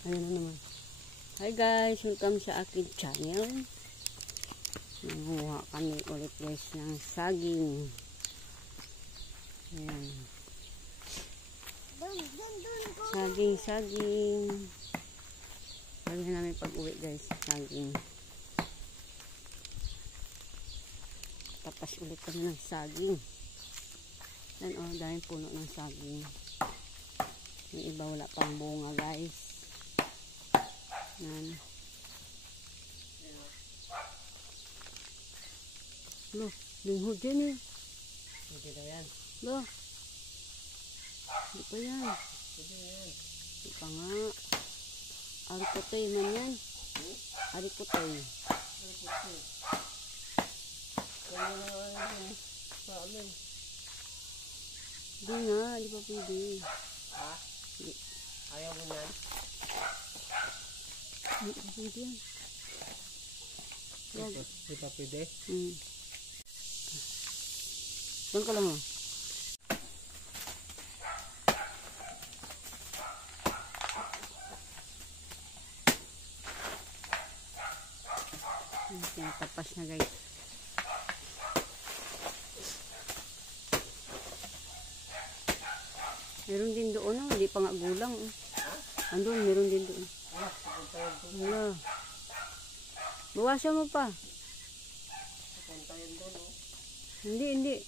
Ayun na naman. Hi guys, welcome sa akin channel. Nanguha kami ulit guys ng saging. Ayan. Saging. Lagi namin pag-uwi guys, saging. Tapas ulit kami ng saging. Yan o, dahil puno ng saging. Yung iba wala pang bunga guys. Yan. Lo, lingho dyan eh. Hindi na yan. Lo. Hindi pa yan. Hindi na yan. Hindi pa nga. Arikotoy man yan. Arikotoy. Arikotoy. Kaya na yan. Sa amin. Hindi nga, hindi pa pwede. Ha? Hindi. Ayaw mo yan? Hindi pa pwede yan. Hindi pa pwede? Doon ka lang o. Tapas na guys. Meron din doon oh, hindi pa nga gulang oh. Andun, meron din doon. Wala. Bawasan mo pa. Hindi.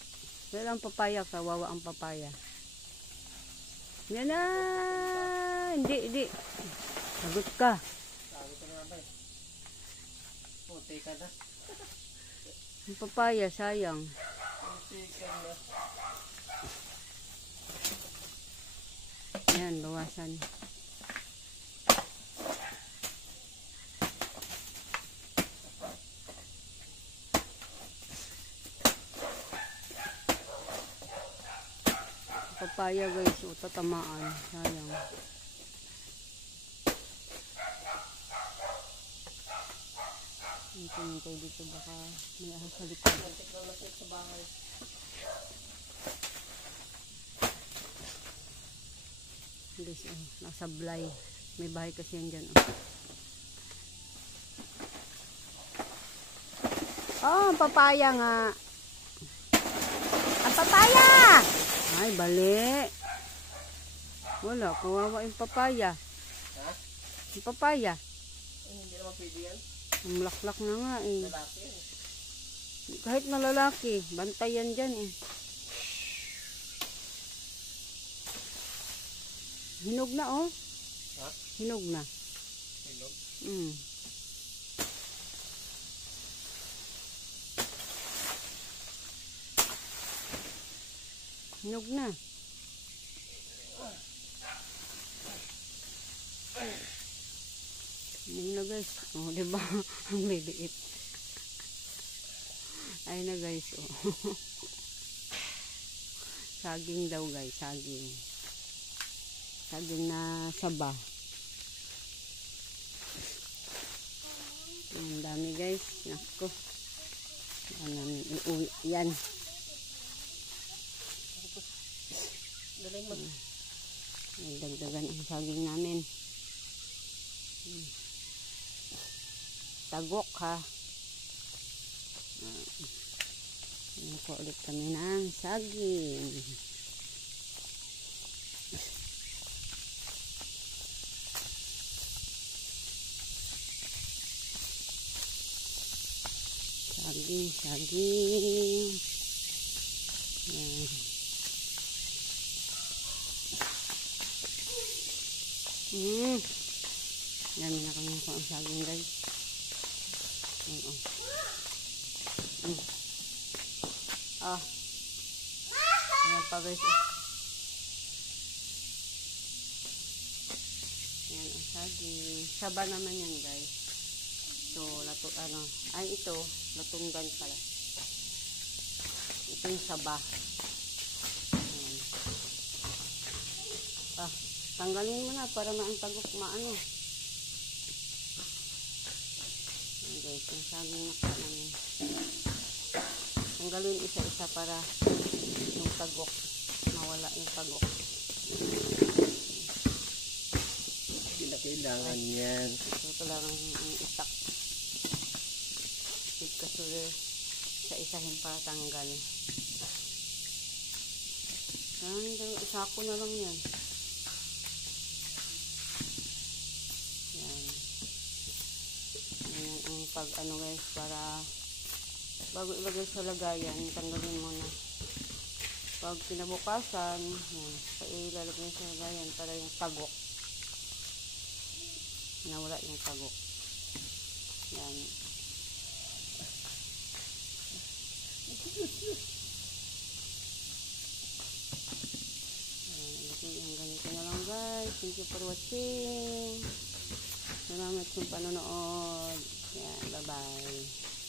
Wala ang papaya, kawawa ang papaya. Yan na. Hindi. Sagot ka. Sabi ko na ba eh. Puti ka na. Ang papaya, sayang. Puti ka na. Yan, bawasan. Papaya guys, o tatamaan. Sayang. Hintay dito baka may ahas sa likod. Mantik na lapit sa bahay. Guys, oh, nasa blay. May bahay kasi yan dyan. Oh, papaya nga. Ang papaya! Ay, bali. Wala, kawawa yung papaya. Ha? Yung papaya. Hindi naman pwede yan. Umlaklak na nga eh. Lalaki yan eh. Kahit na lalaki, bantayan dyan eh. Hinog na oh. Ha? Hinog na. Hinog? Hinog na. Hinog na guys. Oh, diba? Ang liliit. Ayun na guys. Oh. Saging daw guys. Saging. Saging na saba. Ang dami guys. Nako. Iuwi yan. Daling mo. Dagdagan ang saging namin. Tagok ha. Nakuha ulit kami ng saging. Saging. Yan. Dami na kami nakuha ang saging guys. Ayan pa guys. Ayan ang saging. Saba naman yan guys. So, ito, latunggan pala. Ito yung saba. Ayan. Tanggalin mo na para maantagok maano. Ayan guys, yung saging nakuha namin. Tanggalin isa-isa para yung tagok. Mawala yung tagok. kailangan yan. Ito lang ang itak. Kasi sa isahin para tanggal. Isako na lang yan. Yan. Yan ang pag ano guys, para bago ilagay sa lagayan, tanggalin mo na. Pag kinabukasan, yan, ilalagay sa lagayan para yung tagok. Nawala yung tagok. Yan. Yung ganito na lang guys. Thank you for watching. Salamat sa panonood. Yan, bye bye.